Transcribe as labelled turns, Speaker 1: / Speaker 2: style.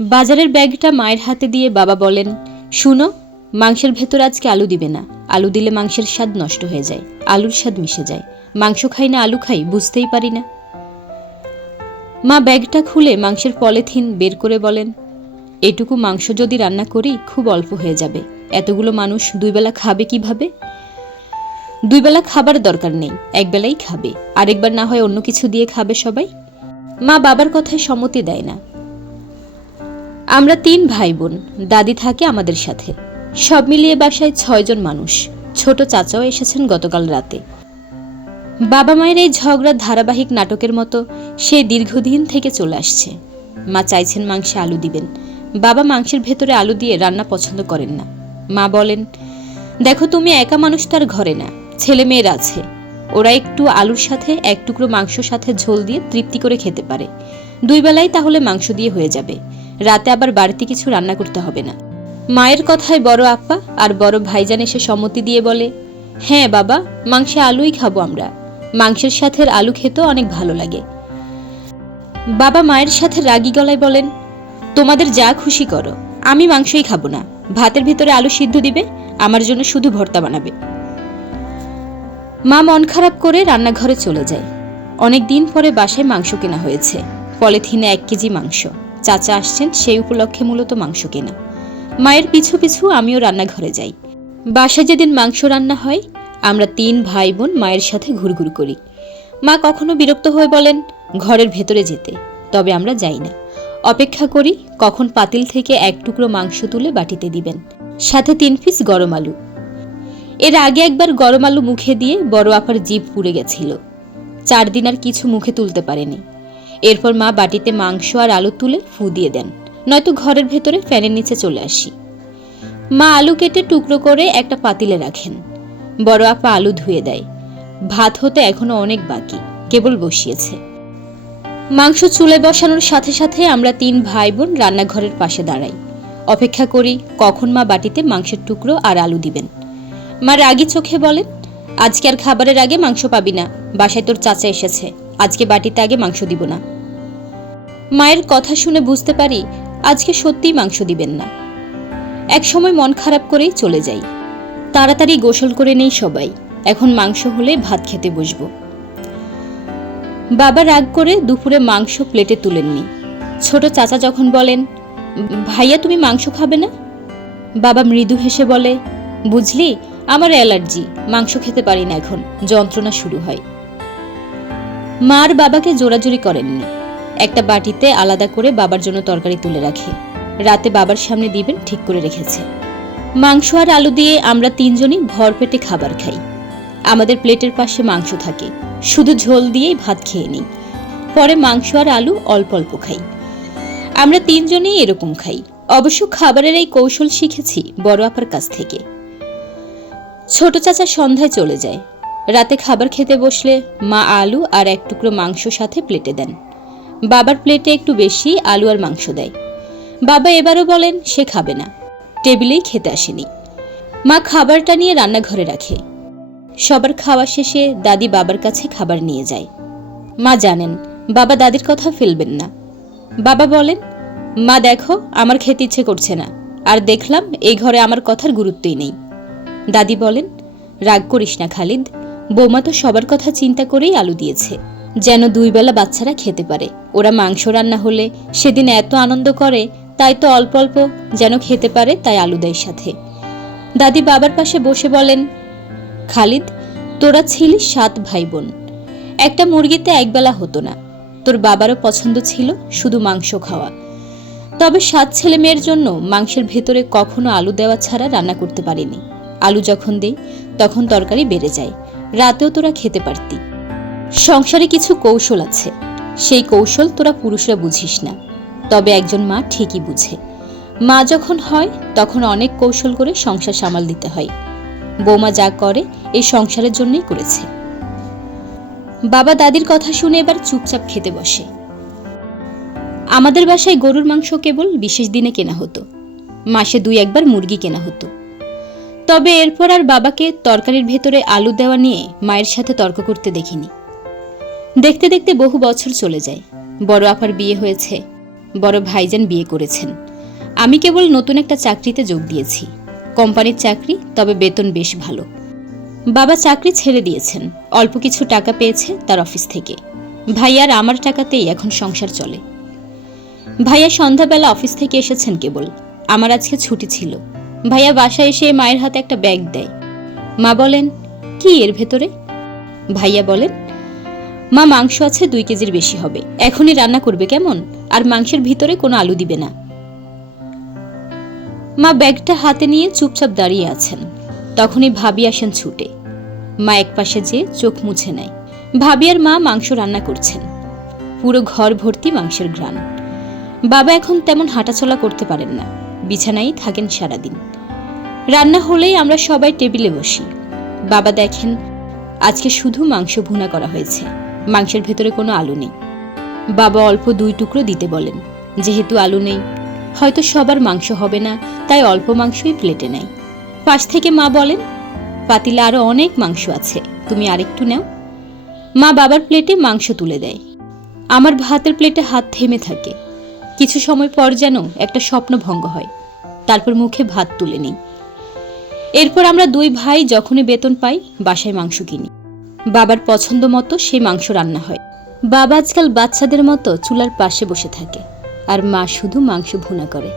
Speaker 1: বাজারের ব্যাগটা মায়ের হাতে দিয়ে বাবা বলেন, শুনো, মাংসের ভেতর আজকে আলু দিবে না। আলু দিলে মাংসের স্বাদ নষ্ট হয়ে যায়, আলুর স্বাদ মিশে যায়। মাংস খাই না আলু খাই, বুঝতেই পারি না। মা ব্যাগটা খুলে মাংসের পলিথিন বের করে বলেন, এটুকু মাংস যদি রান্না করি, খুব অল্প হয়ে যাবে। এতগুলো মানুষ দুই বেলা খাবে কীভাবে? দুই বেলা খাবার দরকার নেই, একবেলাই খাবে। আরেকবার না হয় অন্য কিছু দিয়ে খাবে সবাই? মা বাবার কথায় সম্মতি দেয় না। আমরা তিন ভাই বোন দাদি থাকে আমাদের সাথে। সব মিলিয়ে বাসায় ছয়জন মানুষ। ছোট চাচাও এসেছেন গতকাল রাতে। বাবা মায়ের এই ঝগড়া ধারাবাহিক নাটকের মতো সে দীর্ঘদিন থেকে চলে আসছে। মা চাইছেন মাংসে আলু দিবেন। বাবা মাংসের ভেতরে আলু দিয়ে রান্না পছন্দ করেন না। মা বলেন, দেখো, তুমি একা মানুষ তার ঘরে না। ছেলে মেয়েরা আছে। ওরা একটু আলুর সাথে, এক টুকরো মাংসর সাথে ঝোল দিয়ে তৃপ্তি করে খেতে পারে। দুই বেলাই তাহলে মাংস দিয়ে হয়ে যাবে। রাতে আবার বাড়িতে কিছু রান্না করতে হবে না। মায়ের কথায় বড় আপ্পা আর বড় ভাইজান এসে সম্মতি দিয়ে বলে হ্যাঁ বাবা, মাংসে আলুই খাব আমরা। মাংসের সাথে আলু খেতেও অনেক ভালো লাগে। বাবা মায়ের সাথে রাগী গলায় বলেন, তোমাদের যা খুশি করো, আমি মাংসই খাব না। ভাতের ভিতরে আলু সিদ্ধ দিবে, আমার জন্য শুধু ভর্তা বানাবে। মা মন খারাপ করে রান্নাঘরে চলে যায়। অনেক দিন পরে বাসায় মাংস কেনা হয়েছে, পলিথিনে এক কেজি মাংস। চাচা আসছেন, সেই উপলক্ষে মূলত মাংস কেনা। মায়ের পিছু পিছু আমিও রান্নাঘরে যাই। বাসায় যেদিন মাংস রান্না হয়, আমরা তিন ভাই বোন মায়ের সাথে ঘুরঘুর করি। মা কখনো বিরক্ত হয়ে বলেন, ঘরের ভেতরে যেতে, তবে আমরা যাই না। অপেক্ষা করি, কখন পাতিল থেকে এক টুকরো মাংস তুলে বাটিতে দিবেন। সাথে তিন পিস গরম আলু। এর আগে একবার গরম আলু মুখে দিয়ে বড় আপার জিভ পুড়ে গেছিল। চার দিন আর কিছু মুখে তুলতে পারেনি। এরপর মা বাটিতে মাংস আর আলু তুলে ফু দিয়ে দেন। নয়তো ঘরের ভেতরে ফ্যানের নিচে চলে আসি। মা আলু কেটে টুকরো করে একটা পাতিলে রাখেন। বড় আপা আলু ধুয়ে দেয়। ভাত হতে এখনও অনেক বাকি, কেবল বসিয়েছে। মাংস চুলে বসানোর সাথে সাথে আমরা তিন ভাই বোন রান্নাঘরের পাশে দাঁড়াই। অপেক্ষা করি কখন মা বাটিতে মাংসের টুকরো আর আলু দিবেন। মা রাগী চোখে বলেন, আজকে আর খাবারের আগে মাংস পাবি না, বাসায় তোর চাচা এসেছে। আজকে বাটিতে আগে মাংস দিব না। মায়ের কথা শুনে বুঝতে পারি আজকে সত্যিই মাংস দিবেন না। এক সময় মন খারাপ করেই চলে যাই। তাড়াতাড়ি গোসল করে নেই সবাই। এখন মাংস হলে ভাত খেতে বসবো। বাবা রাগ করে দুপুরে মাংস প্লেটে তুলেননি। ছোট চাচা যখন বলেন, ভাইয়া, তুমি মাংস খাবে না? বাবা মৃদু হেসে বলে, বুঝলি, আমার অ্যালার্জি, মাংস খেতে পারি না এখন, যন্ত্রণা শুরু হয়। মার বাবাকে জোরাজুরি করেননি একটা বাটিতে আলাদা করে বাবার জন্য তরকারি তুলে রাখে। রাতে বাবার সামনে দিবেন ঠিক করে রেখেছে। মাংস আর আলু দিয়ে আমরা তিনজনই ভরপেটে খাবার খাই। আমাদের প্লেটের পাশে মাংস থাকে। শুধু ঝোল দিয়েই ভাত খেয়ে নিই। পরে মাংস আর আলু অল্প অল্প খাই। আমরা তিনজনেই এরকম খাই। অবশ্য খাবারের এই কৌশল শিখেছি বড় আপার কাছ থেকে। ছোট চাচা সন্ধ্যায় চলে যায়। রাতে খাবার খেতে বসলে মা আলু আর এক টুকরো মাংস সাথে প্লেটে দেন। বাবার প্লেটে একটু বেশি আলু আর মাংস দেয়। বাবা এবারও বলেন, সে খাবে না। টেবিলেই খেতে আসেনি। মা খাবারটা নিয়ে রান্নাঘরে রাখে। সবার খাওয়া শেষে দাদি বাবার কাছে খাবার নিয়ে যায়। মা জানেন, বাবা দাদির কথা ফেলবেন না। বাবা বলেন, মা দেখো, আমার খেতে ইচ্ছে করছে না। আর দেখলাম, এই ঘরে আমার কথার গুরুত্বই নেই। দাদি বলেন, রাগ করিস না খালিদ বৌমা তো সবার কথা চিন্তা করেই আলু দিয়েছে। যেন দুই বেলা বাচ্চারা খেতে পারে। ওরা মাংস রান্না হলে সেদিন এত আনন্দ করে, তাই তো অল্প অল্প যেন খেতে পারে তাই আলু দেয় সাথে। দাদি বাবার পাশে বসে বলেন, খালিদ, তোরা ছিলি সাত ভাই বোন একটা মুরগিতে একবেলা হতো না। তোর বাবারও পছন্দ ছিল শুধু মাংস খাওয়া। তবে সাত ছেলে মেয়ের জন্য মাংসের ভেতরে কখনো আলু দেওয়া ছাড়া রান্না করতে পারিনি। আলু যখন দেই, তখন তরকারি বেড়ে যায়। রাতেও তোরা খেতে পারতি। সংসারে কিছু কৌশল আছে। সেই কৌশল তোরা পুরুষরা বুঝিস না। তবে একজন মা ঠিকই বুঝে। মা যখন হয়, তখন অনেক কৌশল করে সংসার সামাল দিতে হয়। বৌমা যা করে, এই সংসারের জন্যই করেছে। বাবা দাদির কথা শুনে এবার চুপচাপ খেতে বসে। আমাদের বাসায় গরুর মাংস কেবল বিশেষ দিনে কেনা হতো। মাসে দুই একবার মুরগি কেনা হতো। তবে এরপর আর বাবাকে তরকারির ভেতরে আলু দেওয়া নিয়ে মায়ের সাথে তর্ক করতে দেখিনি। দেখতে দেখতে বহু বছর চলে যায়। বড় আপার বিয়ে হয়েছে, বড় ভাইজান বিয়ে করেছেন। আমি কেবল নতুন একটা চাকরিতে যোগ দিয়েছি। কোম্পানির চাকরি, তবে বেতন বেশ ভালো। বাবা চাকরি ছেড়ে দিয়েছেন। অল্প কিছু টাকা পেয়েছে তার অফিস থেকে। ভাইয়ার আমার টাকাতেই এখন সংসার চলে। ভাইয়া সন্ধ্যাবেলা অফিস থেকে এসেছেন কেবল। আমার আজকে ছুটি ছিল। ভাইয়া বাসায় এসে মায়ের হাতে একটা ব্যাগ দেয়। মা বলেন, কি এর ভেতরে? ভাইয়া বলেন, মা, মাংস আছে দুই কেজির বেশি হবে। এখনই রান্না করবে কেমন? আর মাংসের ভিতরে কোনো আলু দিবে না। মা ব্যাগটা হাতে নিয়ে চুপচাপ দাঁড়িয়ে আছেন। তখনই ভাবি আসেন ছুটে। মা একপাশে যেয়ে চোখ মুছে নেয়। ভাবি আর মা মাংস রান্না করছেন। পুরো ঘর ভর্তি মাংসের ঘ্রাণ। বাবা এখন তেমন হাঁটাচলা করতে পারেন না। বিছানায় থাকেন সারাদিন। রান্না হলেই আমরা সবাই টেবিলে বসি। বাবা দেখেন, আজকে শুধু মাংস ভুনা করা হয়েছে। মাংসের ভেতরে কোনো আলু নেই। বাবা অল্প দুই টুকরো দিতে বলেন, যেহেতু আলু নেই, হয়তো সবার মাংস হবে না, তাই অল্প মাংসই প্লেটে নেয় পাশ থেকে মা বলেন, পাতিলে আরও অনেক মাংস আছে, তুমি আরেকটু নাও। মা বাবার প্লেটে মাংস তুলে দেয়। আমার ভাতের প্লেটে হাত থেমে থাকে। কিছু সময় পর যেন একটা স্বপ্ন ভঙ্গ হয়। তারপর মুখে ভাত তুলে নিই। এরপর আমরা দুই ভাই যখনই বেতন পাই, বাসায় মাংস কিনি। বাবার পছন্দ মতো সেই মাংস রান্না হয়। বাবা আজকাল বাচ্চাদের মতো চুলার পাশে বসে থাকে। আর মা শুধু মাংস ভুনা করে।